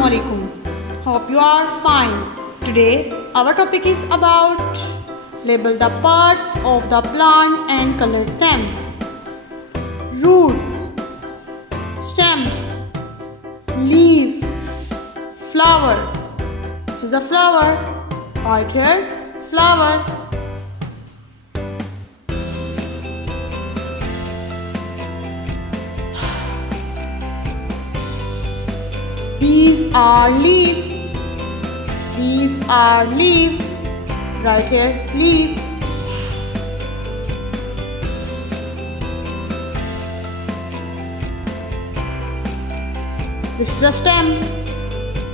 Assalamualaikum. Hope you are fine. Today our topic is about label the parts of the plant and color them. Roots, stem, leaf, flower. This is a flower. Right here, flower. These are leaves. These are leaf. Right here, leaf. This is a stem.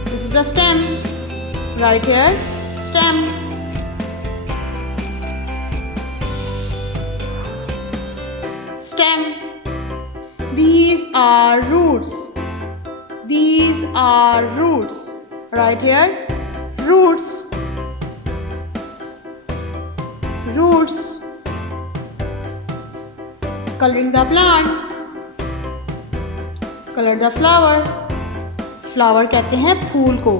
This is a stem. Right here, stem. Stem. These are roots. These are roots. Right here, roots. Roots. Coloring the plant. Color the flower. Flower कहते हैं फूल को.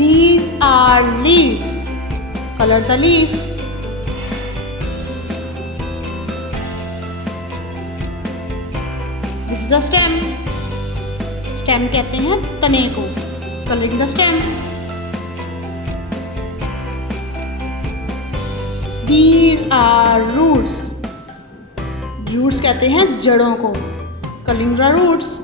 These are leaves. Color the leaf. This is a stem. Stem कहते हैं तने को. Coloring the stem. These are roots. Roots कहते हैं जड़ों को. Coloring the roots.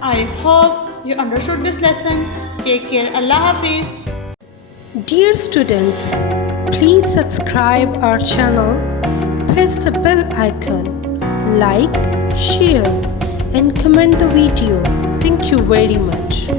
I hope you understood this lesson. Take care. Allah Hafiz. Dear students, please subscribe our channel, press the bell icon, like, share and comment the video. Thank you very much.